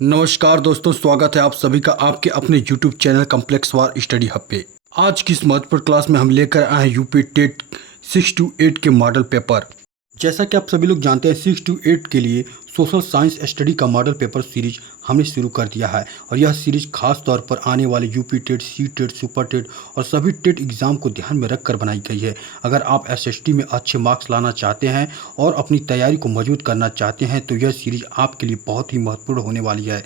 नमस्कार दोस्तों, स्वागत है आप सभी का आपके अपने YouTube चैनल कॉम्प्लेक्स वार स्टडी हब पे। आज की इस महत्वपूर्ण क्लास में हम लेकर आए हैं यूपी टेट 6 to 8 के मॉडल पेपर। जैसा कि आप सभी लोग जानते हैं 6 to 8 के लिए सोशल साइंस स्टडी का मॉडल पेपर सीरीज हमने शुरू कर दिया है और यह सीरीज खास तौर पर आने वाले UP TET, C TET, super TET और सभी टेट एग्जाम को ध्यान में रखकर बनाई गई है। अगर आप एसएसटी में अच्छे मार्क्स लाना चाहते हैं और अपनी तैयारी को मजबूत करना चाहते हैं तो यह सीरीज आपके लिए बहुत ही महत्वपूर्ण होने वाली है।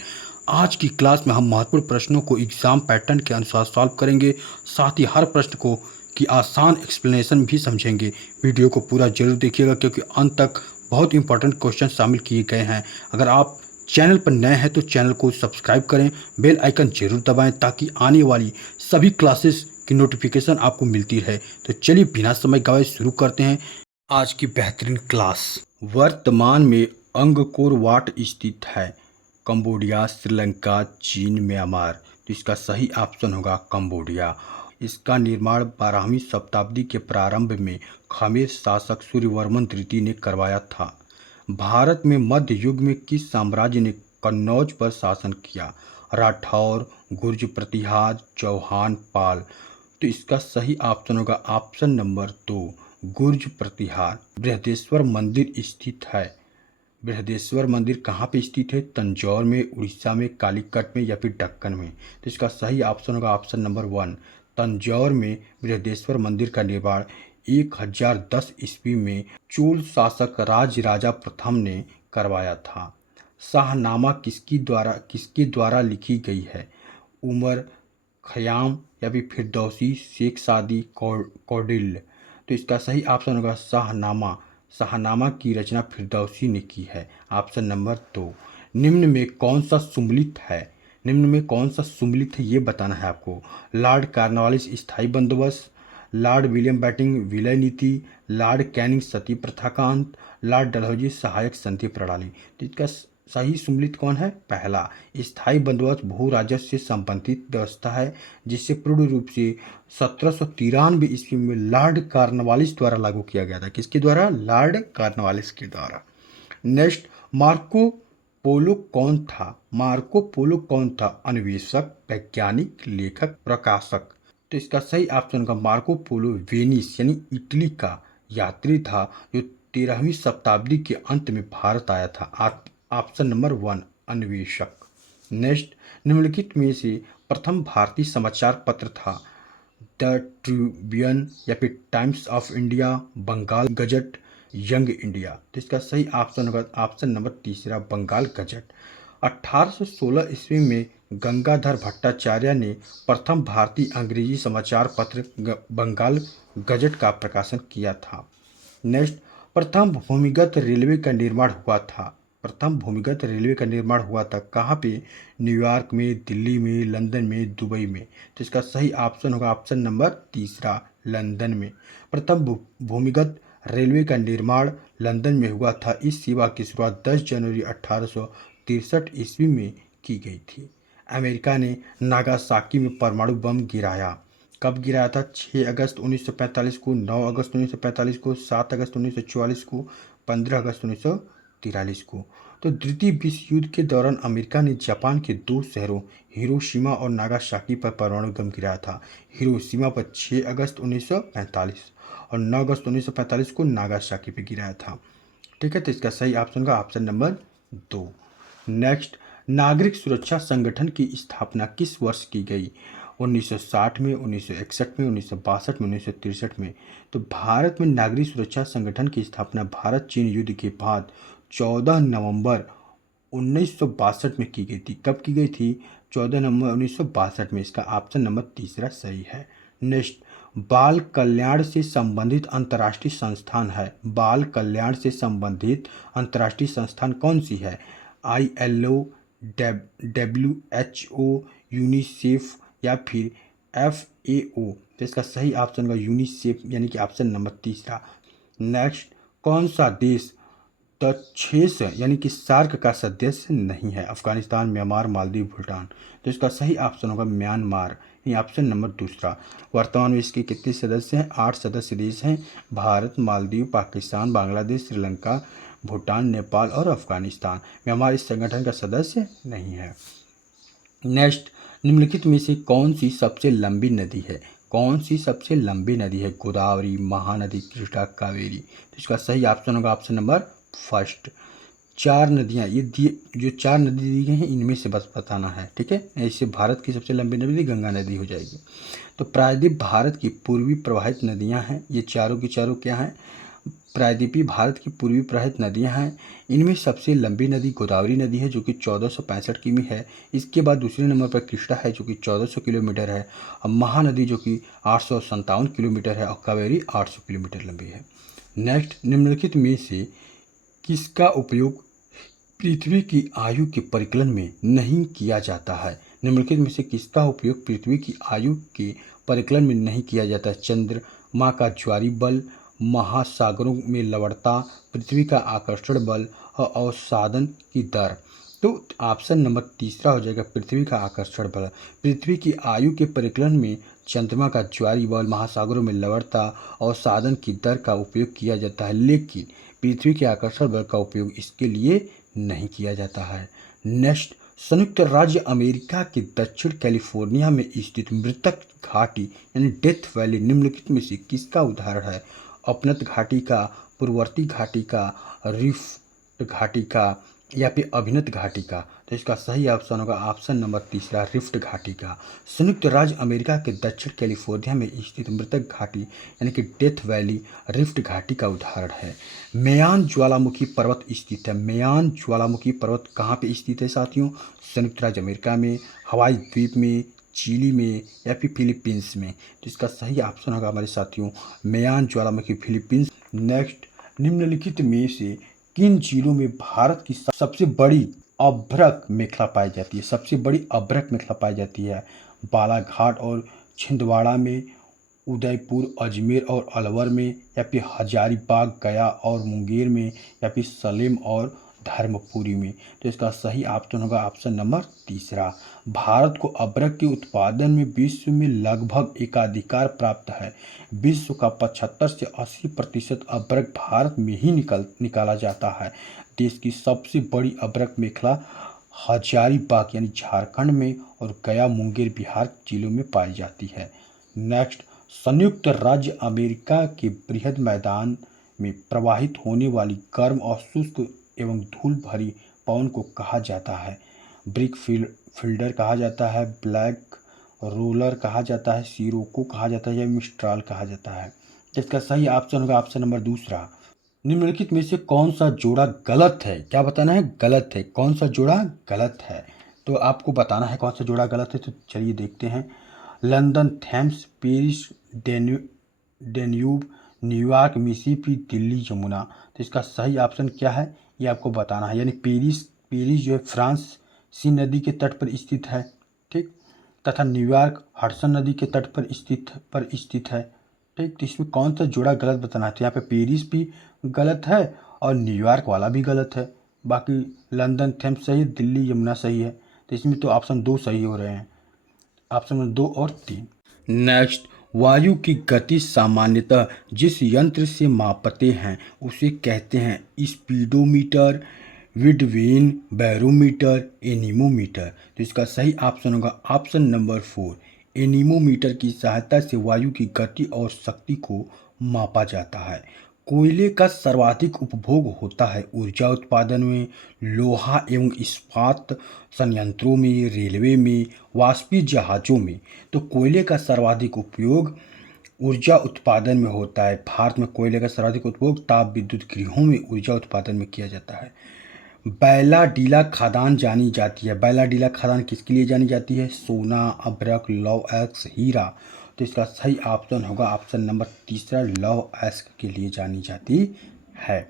आज की क्लास में हम महत्वपूर्ण प्रश्नों को एग्जाम पैटर्न के अनुसार सॉल्व करेंगे, साथ ही हर प्रश्न को की आसान एक्सप्लेनेशन भी समझेंगे। वीडियो को पूरा जरूर देखिएगा क्योंकि अंत तक बहुत इंपॉर्टेंट क्वेश्चन शामिल किए गए हैं। अगर आप चैनल पर नए हैं तो चैनल को सब्सक्राइब करें, बेल आइकन जरूर दबाएं ताकि आने वाली सभी क्लासेस की नोटिफिकेशन आपको मिलती रहे। तो चलिए बिना समय गवाए शुरू करते हैं आज की बेहतरीन क्लास। वर्तमान में अंगकोर वाट स्थित है? कंबोडिया, श्रीलंका, चीन, म्यांमार। तो इसका सही ऑप्शन होगा कंबोडिया। इसका निर्माण 12वीं शताब्दी के प्रारंभ में खमेर शासक सूर्यवर्मन तृतीय ने करवाया था। भारत में मध्य युग में किस साम्राज्य ने कन्नौज पर शासन किया? राठौर, गुर्ज प्रतिहार, चौहान, पाल। तो इसका सही ऑप्शन होगा ऑप्शन नंबर 2, गुर्ज प्रतिहार। बृहदेश्वर मंदिर स्थित है? बृहदेश्वर मंदिर कहाँ पे स्थित है? तंजौर में, उड़ीसा में, कालीकट में या फिर दक्कन में? तो इसका सही ऑप्शन होगा ऑप्शन नंबर 1, तंजौर में बृहदेश्वर मंदिर का निर्माण 1010 ईस्वी में चोल शासक राजराजा प्रथम ने करवाया था। शाहनामा किसके द्वारा लिखी गई है? उमर खयाम या फिर फिरदौसी, शेख सादी, कौडिल्य। तो इसका सही ऑप्शन होगा शाहनामा। शाहनामा की रचना फिरदौसी ने की है। Option number 2। निम्न में कौन सा सुमेलित है? निम्न में कौन सा सुमेलित है ये बताना है आपको। लॉर्ड कॉर्नवालिस स्थायी बंदोबस्त, लॉर्ड विलियम बेंटिंक विलय नीति, लॉर्ड कैनिंग सती प्रथा का अंत, लॉर्ड डलहौजी सहायक संधि प्रणाली। तो इसका सही सुमेलित कौन है? पहला। स्थायी बंदोबस्त भू राजस्व से संबंधित व्यवस्था है जिसे पूर्ण रूप से 1793 ईस्वी में लॉर्ड कॉर्नवालिस द्वारा लागू किया गया था। किसके द्वारा? लॉर्ड कॉर्नवालिस के द्वारा। नेक्स्ट, मार्को पोलो कौन था? मार्को पोलो कौन था? अन्वेषक, वैज्ञानिक, लेखक, प्रकाशक। तो इसका सही ऑप्शन का मार्को पोलो वेनिस यानी इटली का यात्री था जो 13वीं शताब्दी के अंत में भारत आया था। Option number 1, अन्वेषक। नेक्स्ट, निम्नलिखित में से प्रथम भारतीय समाचार पत्र था? द ट्रिब्यून या फिर Times of India, Bengal Gazette, Young India. तो इसका सही ऑप्शन होगा ऑप्शन नंबर 3, बंगाल गजट। 1816 ईस्वी में गंगाधर भट्टाचार्य ने प्रथम भारतीय अंग्रेजी समाचार पत्र बंगाल गजट का प्रकाशन किया था। नेक्स्ट, प्रथम भूमिगत रेलवे का निर्माण हुआ था? प्रथम भूमिगत रेलवे का निर्माण हुआ था कहाँ पे? न्यूयॉर्क में, दिल्ली में, लंदन में, दुबई में। तो इसका सही ऑप्शन होगा ऑप्शन नंबर 3, लंदन में। प्रथम भूमिगत रेलवे का निर्माण लंदन में हुआ था। इस सेवा की शुरुआत 10 जनवरी 1863 ईस्वी में की गई थी। अमेरिका ने नागासाकी में परमाणु बम गिराया। कब गिराया था? 6 अगस्त 1945 को, 9 अगस्त 1945 को, 7 अगस्त 1944 को, 15 अगस्त 1943 को। तो द्वितीय विश्व युद्ध के दौरान अमेरिका ने जापान के 2 शहरों हिरोशिमा और नागासाकी पर परमाणु बम गिराया था। हिरोशिमा पर 6 अगस्त 1945 और 9 अगस्त 1945 को नागासाकी पे गिराया था। ठीक है, तो इसका सही ऑप्शन का ऑप्शन नंबर 2। नेक्स्ट, नागरिक सुरक्षा संगठन की स्थापना किस वर्ष की गई? 1960 में, 1961 में, 1962 में, 1963 में। तो भारत में नागरिक सुरक्षा संगठन की स्थापना भारत चीन युद्ध के बाद 14 नवंबर 1962 में की गई थी। कब की गई थी? 14 नवंबर 1962 में। इसका ऑप्शन नंबर 3 सही है। नेक्स्ट, बाल कल्याण से संबंधित अंतर्राष्ट्रीय संस्थान है? बाल कल्याण से संबंधित अंतर्राष्ट्रीय संस्थान कौन सी है? ILO, WHO, यूनिसेफ या फिर FAO। तो इसका सही ऑप्शन होगा यूनिसेफ यानी कि ऑप्शन नंबर 3। नेक्स्ट, कौन सा देश द 6 यानी कि सार्क का सदस्य नहीं है? अफगानिस्तान, म्यांमार, मालदीव, भूटान। तो इसका सही ऑप्शन होगा म्यांमार, ये ऑप्शन नंबर 2। वर्तमान में इसके कितने सदस्य हैं? 8 सदस्य देश हैं। भारत, मालदीव, पाकिस्तान, बांग्लादेश, श्रीलंका, भूटान, नेपाल और अफगानिस्तान। म्यांमार इस संगठन का सदस्य नहीं है। नेक्स्ट, निम्नलिखित में से कौन सी सबसे लंबी नदी है? कौन सी सबसे लंबी नदी है? गोदावरी, महानदी, कृष्णा, कावेरी। तो इसका सही ऑप्शन होगा ऑप्शन नंबर फर्स्ट। चार नदियाँ ये जो चार नदी दी गई हैं इनमें से बस बताना है, ठीक है। इससे भारत की सबसे लंबी नदी गंगा नदी हो जाएगी। तो प्रायद्वीप भारत की पूर्वी प्रवाहित नदियाँ हैं। ये चारों की चारों क्या हैं? प्रायद्वीपीय भारत की पूर्वी प्रवाहित नदियां हैं। इनमें सबसे लंबी नदी गोदावरी नदी है जो कि 1465 किमी है। इसके बाद दूसरे नंबर पर कृष्णा है जो कि 1400 किलोमीटर है। और महानदी जो कि 857 किलोमीटर है और कावेरी 800 किलोमीटर लंबी है। नेक्स्ट, निम्नलिखित में से किसका उपयोग पृथ्वी की आयु के परिकलन में नहीं किया जाता है? निम्नलिखित में से किसका उपयोग पृथ्वी की आयु के परिकलन में नहीं किया जाता है? चंद्रमा का ज्वारीय बल, महासागरों में लवणता, पृथ्वी का आकर्षण बल और अवसादन की दर। तो ऑप्शन नंबर तीसरा हो जाएगा पृथ्वी का आकर्षण बल। पृथ्वी की आयु के परिकलन में चंद्रमा का ज्वारीय बल, महासागरों में लवणता और अवसादन की दर का उपयोग किया जाता है, लेकिन पृथ्वी के आकर्षण बल का उपयोग इसके लिए नहीं किया जाता है। नेक्स्ट, संयुक्त राज्य अमेरिका के दक्षिण कैलिफोर्निया में स्थित मृतक घाटी यानी डेथ वैली निम्नलिखित में से किसका उदाहरण है? अपनत घाटी का, पूर्ववर्ती घाटी का, रिफ्ट घाटी का या फिर अभिनत घाटी का। तो इसका सही ऑप्शन होगा ऑप्शन नंबर तीसरा, रिफ्ट घाटी का। संयुक्त राज्य अमेरिका के दक्षिण कैलिफोर्निया में स्थित मृतक घाटी यानी कि डेथ वैली रिफ्ट घाटी का उदाहरण है। मेयान ज्वालामुखी पर्वत स्थित है। मेयान ज्वालामुखी पर्वत कहाँ पे स्थित है साथियों? संयुक्त राज्य अमेरिका में, हवाई द्वीप में, चिली में या फिर फिलीपींस में। तो इसका सही ऑप्शन होगा हमारे साथियों मेयान ज्वालामुखी, फिलीपींस। नेक्स्ट, निम्नलिखित में से किन जिलों में भारत की सबसे बड़ी अभ्रक मेखला पाई जाती है? सबसे बड़ी अभ्रक मेखला पाई जाती है बालाघाट और छिंदवाड़ा में, उदयपुर, अजमेर और अलवर में या फिर हजारीबाग, गया और मुंगेर में या फिर सलेम और धर्मपुरी में। तो इसका सही ऑप्शन होगा ऑप्शन नंबर तीसरा। भारत को अभ्रक के उत्पादन में विश्व में लगभग एकाधिकार प्राप्त है। विश्व का 75 से 80% अभ्रक भारत में ही निकाला जाता है। देश की सबसे बड़ी अभ्रक मेखला हजारीबाग यानी झारखंड में और गया, मुंगेर, बिहार जिलों में पाई जाती है। नेक्स्ट, संयुक्त राज्य अमेरिका के बृहद मैदान में प्रवाहित होने वाली गर्म और शुष्क एवं धूल भरी पवन को कहा जाता है? ब्रिक फील्डर कहा जाता है, ब्लैक रोलर कहा जाता है, सिरोको कहा जाता है या मिस्ट्राल कहा जाता है। इसका सही ऑप्शन होगा ऑप्शन नंबर दूसरा। निम्नलिखित में से कौन सा जोड़ा गलत है? क्या बताना है? गलत है। कौन सा जोड़ा गलत है? तो आपको बताना है कौन सा जोड़ा गलत है। तो चलिए देखते हैं। London Thames, Paris Danube, New York Mississippi, Delhi Yamuna. तो इसका सही ऑप्शन क्या है ये आपको बताना है। यानी पेरिस जो है फ्रांसीसी नदी के तट पर स्थित है, ठीक, तथा न्यूयॉर्क हडसन नदी के तट पर स्थित है, ठीक। तो इसमें कौन सा जोड़ा गलत बताना है? तो यहाँ पे पेरिस भी गलत है और न्यूयॉर्क वाला भी गलत है। बाकी लंदन थेम्स सही है, दिल्ली यमुना सही है। तो इसमें तो ऑप्शन दो सही हो रहे हैं, ऑप्शन नंबर 2 और 3। नेक्स्ट, वायु की गति सामान्यतः जिस यंत्र से मापते हैं उसे कहते हैं स्पीडोमीटर, विडवेन, बैरोमीटर, एनीमोमीटर। तो इसका सही ऑप्शन होगा ऑप्शन नंबर 4। एनीमोमीटर की सहायता से वायु की गति और शक्ति को मापा जाता है। कोयले का सर्वाधिक उपभोग होता है ऊर्जा उत्पादन में, लोहा एवं इस्पात संयंत्रों में, रेलवे में, वाष्पीय जहाज़ों में। तो कोयले का सर्वाधिक उपयोग ऊर्जा उत्पादन में होता है। भारत में कोयले का सर्वाधिक उपयोग ताप विद्युत गृहों में ऊर्जा उत्पादन में किया जाता है। बैलाडीला खदान जानी जाती है। बैलाडीला खदान किसके लिए जानी जाती है? सोना, अभ्रक, लौह अयस्क, हीरा। तो इसका सही ऑप्शन होगा ऑप्शन नंबर तीसरा, लौह अयस्क के लिए जानी जाती है।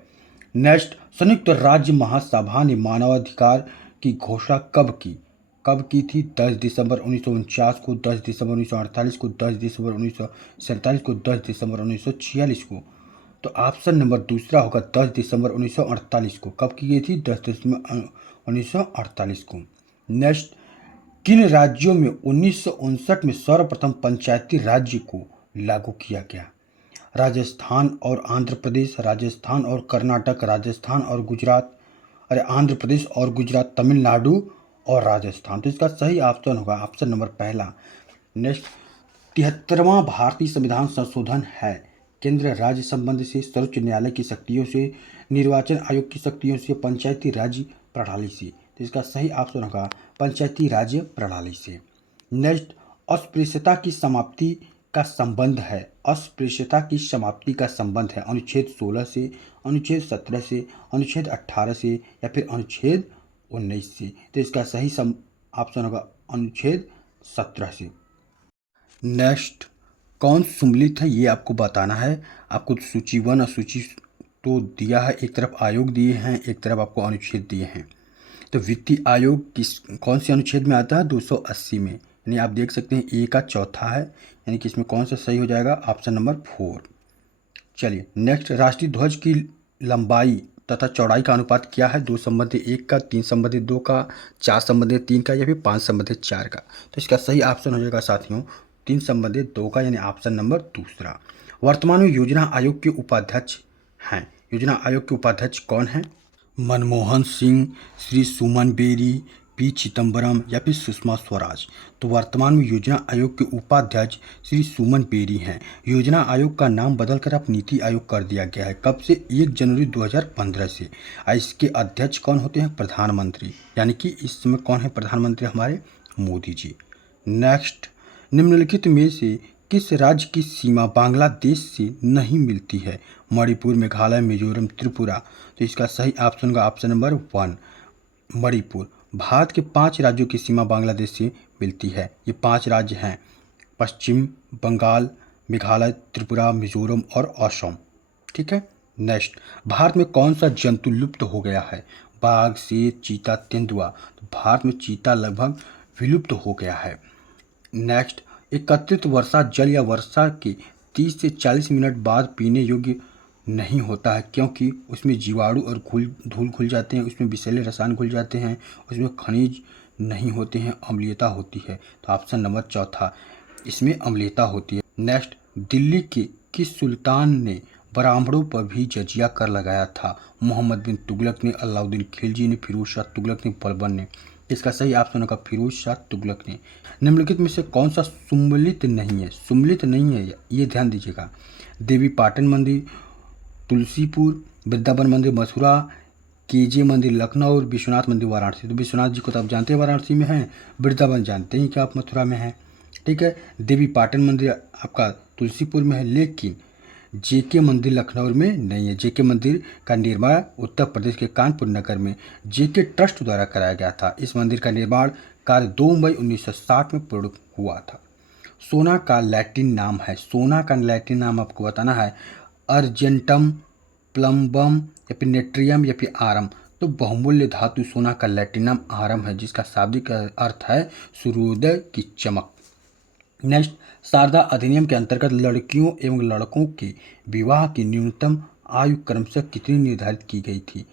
नेक्स्ट, संयुक्त राज्य महासभा ने मानवाधिकार की घोषणा कब की थी? 10 दिसंबर 1949 को, 10 दिसंबर 1948 को, 10 दिसंबर 1947 को, 10 दिसंबर 1946 को। तो ऑप्शन नंबर दूसरा होगा 10 दिसंबर 1948 को। कब की गई थी? 10 दिसंबर 1948 को। नेक्स्ट, किन राज्यों में 1959 में सर्वप्रथम पंचायती राज्य को लागू किया गया? राजस्थान और आंध्र प्रदेश, राजस्थान और कर्नाटक, राजस्थान और गुजरात, अरे आंध्र प्रदेश और गुजरात, तमिलनाडु और राजस्थान। तो इसका सही ऑप्शन होगा ऑप्शन नंबर पहला। नेक्स्ट, 73वां भारतीय संविधान संशोधन है केंद्र राज्य संबंध से, सर्वोच्च न्यायालय की शक्तियों से, निर्वाचन आयोग की शक्तियों से, पंचायती राज्य प्रणाली से। तो इसका सही ऑप्शन होगा पंचायती राज्य प्रणाली से। नेक्स्ट, अस्पृश्यता की समाप्ति का संबंध है, अस्पृश्यता की समाप्ति का संबंध है अनुच्छेद 16 से, अनुच्छेद 17 से, अनुच्छेद 18 से या फिर अनुच्छेद 19 से। तो इसका सही ऑप्शन होगा अनुच्छेद 17 से। नेक्स्ट, कौन सुमलित है ये आपको बताना है। आपको सूची 1 और सूची 2 दिया है, एक तरफ आयोग दिए हैं, एक तरफ आपको अनुच्छेद दिए हैं। तो वित्तीय आयोग किस कौन से अनुच्छेद में आता है, 280 में, यानी आप देख सकते हैं ए का चौथा है, यानी कि इसमें कौन सा सही हो जाएगा, ऑप्शन नंबर 4। चलिए नेक्स्ट, राष्ट्रीय ध्वज की लंबाई तथा चौड़ाई का अनुपात क्या है, 2:1 का, 3:2 का, 4:3 का या फिर 5:4 का। तो इसका सही ऑप्शन हो जाएगा साथियों 3:2 का, यानी ऑप्शन नंबर दूसरा। वर्तमान में योजना आयोग के उपाध्यक्ष हैं, योजना आयोग के उपाध्यक्ष कौन हैं, मनमोहन सिंह, श्री सुमन बेरी, पी चिदम्बरम या फिर सुषमा स्वराज। तो वर्तमान में योजना आयोग के उपाध्यक्ष श्री सुमन बेरी हैं। योजना आयोग का नाम बदलकर अब नीति आयोग कर दिया गया है, कब से, 1 जनवरी 2015 से। इसके अध्यक्ष कौन होते हैं, प्रधानमंत्री, यानी कि इस समय कौन है प्रधानमंत्री, हमारे मोदी जी। नेक्स्ट, निम्नलिखित में से किस राज्य की सीमा बांग्लादेश से नहीं मिलती है, मणिपुर, मेघालय, मिजोरम, त्रिपुरा। तो इसका सही ऑप्शन होगा ऑप्शन नंबर 1 मणिपुर। भारत के 5 राज्यों की सीमा बांग्लादेश से मिलती है, ये 5 राज्य हैं, पश्चिम बंगाल, मेघालय, त्रिपुरा, मिजोरम और असम। ठीक है। नेक्स्ट, भारत में कौन सा जंतु लुप्त हो गया है, बाघ, शेर, चीता, तेंदुआ। तो भारत में चीता लगभग विलुप्त हो गया है। नेक्स्ट, एकत्रित वर्षा जल या वर्षा के 30 से 40 मिनट बाद पीने योग्य नहीं होता है, क्योंकि उसमें जीवाणु और धूल घुल जाते हैं, उसमें विषैले रसायन घुल जाते हैं, उसमें खनिज नहीं होते हैं, अम्लीयता होती है। तो ऑप्शन नंबर चौथा, इसमें अम्लीयता होती है। नेक्स्ट, दिल्ली के किस सुल्तान ने ब्राह्मणों पर भी जजिया कर लगाया था, मोहम्मद बिन तुगलक ने, अलाउद्दीन खिलजी ने, फिरोज शाह तुगलक ने, बलबन ने। इसका सही ऑप्शन होगा फिरोज शाह तुगलक ने। निम्नलिखित में से कौन सा सुम्मिलित नहीं है, सुम्मिलित नहीं है, ये ध्यान दीजिएगा। देवी पाटन मंदिर तुलसीपुर, वृंदावन मंदिर मथुरा, केजे मंदिर लखनऊ और विश्वनाथ मंदिर वाराणसी। तो विश्वनाथ जी को तो आप जानते हैं वाराणसी में हैं, वृंदावन जानते हैं कि आप मथुरा में हैं। ठीक है। देवी पाटन मंदिर आपका तुलसीपुर में है, लेकिन जेके मंदिर लखनऊ में नहीं है। जेके मंदिर का निर्माण उत्तर प्रदेश के कानपुर नगर में जेके ट्रस्ट द्वारा कराया गया था। इस मंदिर का निर्माण कार्य 2 मई 1960 में पूर्ण हुआ था। सोना का लैटिन नाम है, सोना का लैटिन नाम आपको बताना है, अर्जेंटम, प्लम्बम या फिर नेट्रियम या फिर आरम। तो बहुमूल्य धातु सोना का लैटिन नाम आरम है, जिसका शाब्दिक अर्थ है सूर्योदय की चमक। नेक्स्ट, शारदा अधिनियम के अंतर्गत लड़कियों एवं लड़कों के विवाह की न्यूनतम आयु क्रमशः कितनी निर्धारित की गई थी,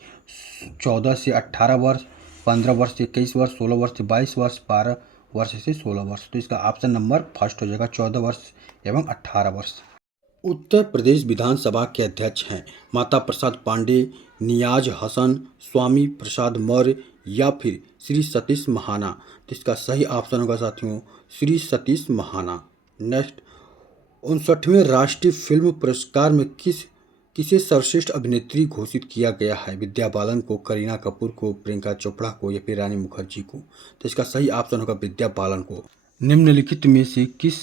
14 से 18 वर्ष, 15 वर्ष से 21 वर्ष, 16 वर्ष से 22 वर्ष, 12 वर्ष से 16 वर्ष। तो इसका ऑप्शन नंबर फर्स्ट हो जाएगा 14 वर्ष एवं 18 वर्ष। उत्तर प्रदेश विधानसभा के अध्यक्ष हैं माता प्रसाद पांडे, नियाज हसन, स्वामी प्रसाद मौर्य या फिर श्री सतीश महाना। तो इसका सही ऑप्शन होगा साथियों श्री सतीश महाना। नेक्स्ट, 59वें राष्ट्रीय फिल्म पुरस्कार में किसे सर्वश्रेष्ठ अभिनेत्री घोषित किया गया है, विद्या बालन को, करीना कपूर को, प्रियंका चोपड़ा को या फिर रानी मुखर्जी को। तो इसका सही ऑप्शन होगा विद्या बालन को। निम्नलिखित में से किस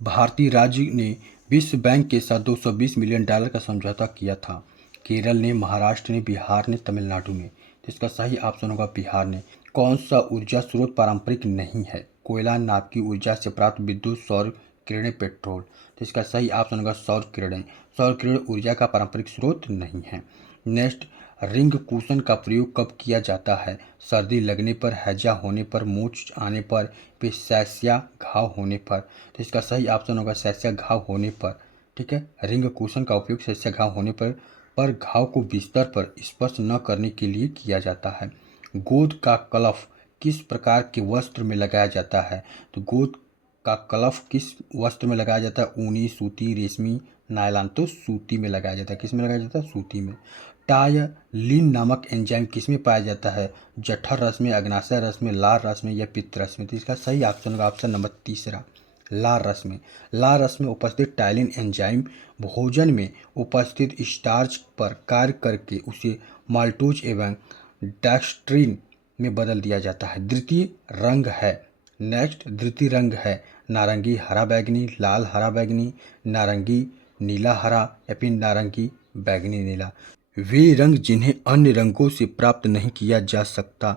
भारतीय राज्य ने विश्व बैंक के साथ $220 मिलियन का समझौता किया था, केरल ने, महाराष्ट्र ने, बिहार ने, तमिलनाडु ने। तो इसका सही ऑप्शन होगा बिहार ने। कौन सा ऊर्जा स्रोत पारंपरिक नहीं है, कोयला, नाभ की ऊर्जा से प्राप्त विद्युत, सौर किरणें, पेट्रोल। तो इसका सही ऑप्शन होगा सौर किरणें। सौर किरण ऊर्जा का पारंपरिक स्रोत नहीं है। नेक्स्ट, रिंग कुशन का प्रयोग कब किया जाता है, सर्दी लगने पर, हैजा होने पर, मोच आने पर, फिर सैसिया घाव होने पर। तो इसका सही ऑप्शन होगा सैसिया घाव होने पर। ठीक है। रिंग कुशन का उपयोग सैसिया घाव होने पर घाव को बिस्तर पर स्पर्श न करने के लिए किया जाता है। गोद का कलफ किस प्रकार के वस्त्र में लगाया जाता है, तो गोद का क्लफ किस वस्त्र में लगाया जाता है? ऊनी, सूती, रेशमी, नायलॉन। तो सूती में लगाया जाता है। किस में लगाया जाता है? सूती में। टायलिन नामक एंजाइम किस में पाया जाता है? जठर रस में, अग्नाशय रस में, लार रस में या पित्त रस में? तो इसका सही ऑप्शन होगा ऑप्शन नंबर तीसरा, लार रस में। लार रस में उपस्थित टायलिन एंजाइम भोजन में उपस्थित स्टार्च पर कार्य करके उसे माल्टोज एवं डेक्स्ट्रिन में बदल दिया जाता है। द्वितीय रंग है, नेक्स्ट द्वितीय रंग है नारंगी हरा बैगनी, लाल हरा बैगनी, नारंगी नीला हरा या फिर नारंगी बैगनी नीला। वे रंग जिन्हें अन्य रंगों से प्राप्त नहीं किया जा सकता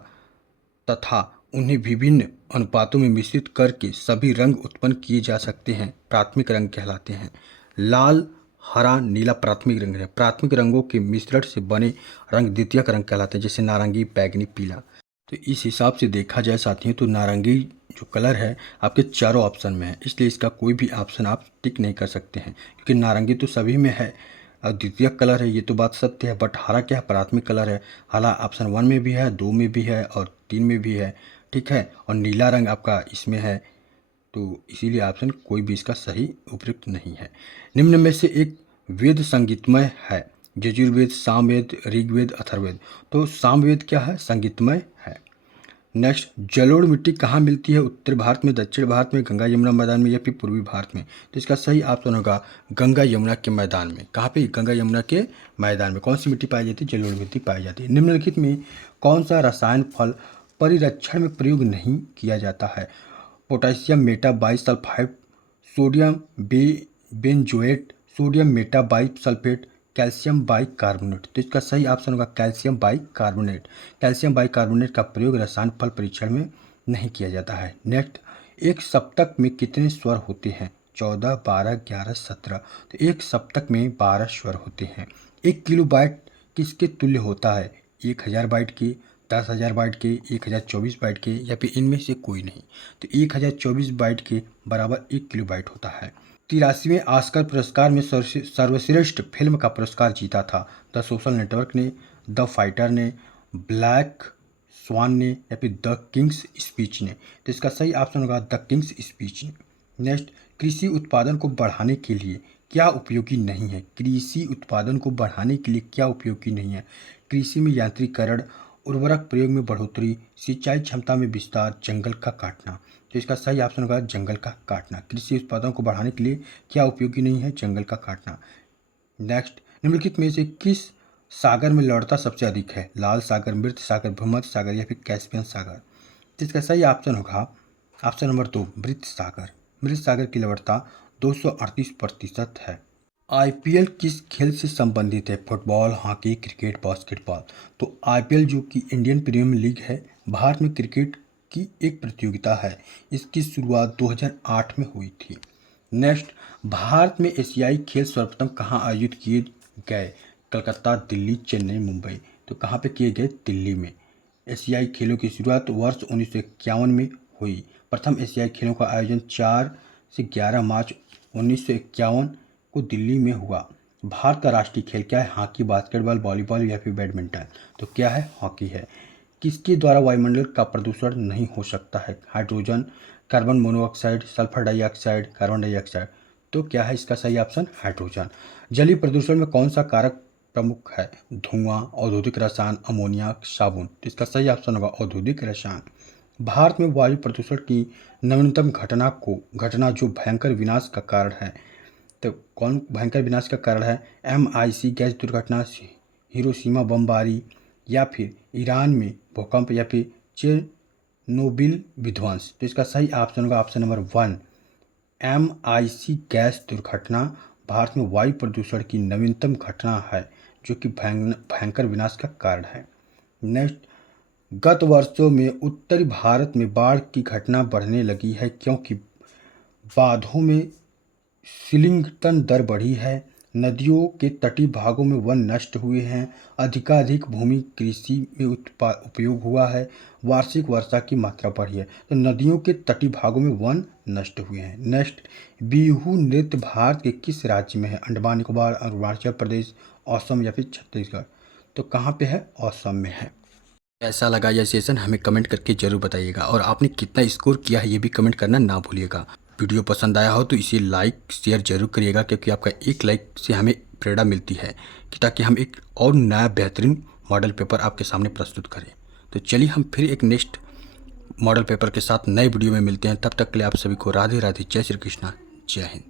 तथा उन्हें विभिन्न अनुपातों में मिश्रित करके सभी रंग उत्पन्न किए जा सकते हैं, प्राथमिक रंग कहलाते हैं। लाल हरा नीला प्राथमिक रंग है। प्राथमिक रंगों के मिश्रण से बने रंग द्वितीयक रंग कहलाते हैं, जैसे नारंगी, बैगनी, पीला। तो इस हिसाब से देखा जाए साथियों तो नारंगी जो कलर है आपके चारों ऑप्शन में है, इसलिए इसका कोई भी ऑप्शन आप टिक नहीं कर सकते हैं, क्योंकि नारंगी तो सभी में है और द्वितीयक कलर है, ये तो बात सत्य है। बट हरा क्या है? प्राथमिक कलर है। हरा ऑप्शन 1 में भी है, 2 में भी है और 3 में भी है, ठीक है। और नीला रंग आपका इसमें है, तो इसीलिए ऑप्शन कोई भी इसका सही उपयुक्त नहीं है। निम्न में से एक वेद संगीतमय है? यजुर्वेद, सामवेद, ऋग्वेद, अथर्ववेद। तो सामवेद क्या है? संगीतमय है। नेक्स्ट, जलोढ़ मिट्टी कहाँ मिलती है? उत्तर भारत में, दक्षिण भारत में, गंगा यमुना मैदान में या फिर पूर्वी भारत में? तो इसका सही ऑप्शन होगा गंगा यमुना के मैदान में। कहाँ पे? गंगा यमुना के मैदान में। कौन सी मिट्टी पाई जाती है? जलोढ़ मिट्टी पाई जाती है। निम्नलिखित में कौन सा रसायन फल परिरक्षण में प्रयोग नहीं किया जाता है? Potassium metabisulphite, sodium benzoate, sodium metabisulphate, calcium bicarbonate. तो इसका सही ऑप्शन होगा कैल्शियम बाइकार्बोनेट। कैल्शियम बाइकार्बोनेट का प्रयोग रसायन फल परीक्षण में नहीं किया जाता है। नेक्स्ट, एक सप्तक में कितने स्वर होते हैं? 14, 12, 11, 17। तो एक सप्तक में 12 स्वर होते हैं। 1 किलो बाइट किसके तुल्य होता है? 1000 बाइट के, 10,000 बाइट के, 1024 बाइट के या फिर इनमें से कोई नहीं। तो 1024 बाइट के बराबर 1 किलो बाइट होता है। 83वें ऑस्कर पुरस्कार में सर्वश्रेष्ठ फिल्म का पुरस्कार जीता था? द सोशल नेटवर्क ने, द फाइटर ने, ब्लैक स्वान ने या फिर द किंग्स स्पीच ने? तो इसका सही ऑप्शन होगा द किंग्स स्पीच ने। नेक्स्ट, कृषि उत्पादन को बढ़ाने के लिए क्या उपयोगी नहीं है? कृषि उत्पादन को बढ़ाने के लिए क्या उपयोगी नहीं है? कृषि में यांत्रिकीकरण, उर्वरक प्रयोग में बढ़ोतरी, सिंचाई क्षमता में विस्तार, जंगल का काटना। तो इसका सही ऑप्शन होगा जंगल का काटना। कृषि उत्पादन को बढ़ाने के लिए क्या उपयोगी नहीं है? जंगल का काटना। नेक्स्ट, निम्नलिखित में से किस सागर में लवणता सबसे अधिक है? लाल सागर, मृत सागर, भूमध्य सागर या फिर कैस्पियन सागर? तो इसका सही ऑप्शन होगा ऑप्शन नंबर 2, मृत सागर। मृत सागर की लवणता 238% है। आईपीएल किस खेल से संबंधित है? Football, hockey, cricket, basketball. तो आईपीएल जो कि इंडियन प्रीमियर लीग है, भारत में क्रिकेट की एक प्रतियोगिता है। इसकी शुरुआत 2008 में हुई थी। नेक्स्ट, भारत में एशियाई खेल सर्वप्रथम कहाँ आयोजित किए गए? कलकत्ता, दिल्ली, चेन्नई, मुंबई। तो कहाँ पे किए गए? दिल्ली में। एशियाई खेलों की शुरुआत वर्ष 1951 में हुई। प्रथम एशियाई खेलों का आयोजन 4 से 11 मार्च 1951 को दिल्ली में हुआ। भारत का राष्ट्रीय खेल क्या है? हॉकी, बास्केटबॉल, वॉलीबॉल या फिर बैडमिंटन? तो क्या है? हॉकी है। किसके द्वारा वायुमंडल का प्रदूषण नहीं हो सकता है? Hydrogen, carbon monoxide, sulphur dioxide, carbon dioxide. तो क्या है इसका सही ऑप्शन? हाइड्रोजन। जलीय प्रदूषण में कौन सा कारक प्रमुख है? धुआं, औद्योगिक रसायन, अमोनिया, साबुन। तो इसका सही ऑप्शन होगा औद्योगिक रसायन। भारत में वायु प्रदूषण की नवीनतम घटना जो भयंकर विनाश का कारण है, तो कौन भयंकर विनाश का कारण है? MIC गैस दुर्घटना, हिरोशिमा बमबारी या फिर ईरान में भूकंप या फिर चेरनोबिल विध्वंस? तो इसका सही ऑप्शन होगा ऑप्शन नंबर 1, MIC गैस दुर्घटना भारत में वायु प्रदूषण की नवीनतम घटना है जो कि भयंकर विनाश का कारण है। नेक्स्ट, गत वर्षों में उत्तरी भारत में बाढ़ की घटना बढ़ने लगी है क्योंकि बांधों में शिलिंगटन दर बढ़ी है, नदियों के तटीय भागों में वन नष्ट हुए हैं, अधिकाधिक भूमि कृषि में उपयोग हुआ है, वार्षिक वर्षा की मात्रा बढ़ी है। तो नदियों के तटीय भागों में वन नष्ट हुए हैं। नेक्स्ट, बिहू नृत्य भारत के किस राज्य में है? अंडमान निकोबार, अरुणाचल प्रदेश, असम या फिर छत्तीसगढ़? तो कहाँ पे है? असम में है। कैसा लगा यह सेशन हमें कमेंट करके ज़रूर बताइएगा और आपने कितना स्कोर किया है ये भी कमेंट करना ना भूलिएगा। वीडियो पसंद आया हो तो इसे लाइक शेयर जरूर करिएगा, क्योंकि आपका एक लाइक से हमें प्रेरणा मिलती है कि ताकि हम एक और नया बेहतरीन मॉडल पेपर आपके सामने प्रस्तुत करें। तो चलिए हम फिर एक नेक्स्ट मॉडल पेपर के साथ नए वीडियो में मिलते हैं। तब तक के लिए आप सभी को राधे राधे, जय श्री कृष्णा, जय हिंद।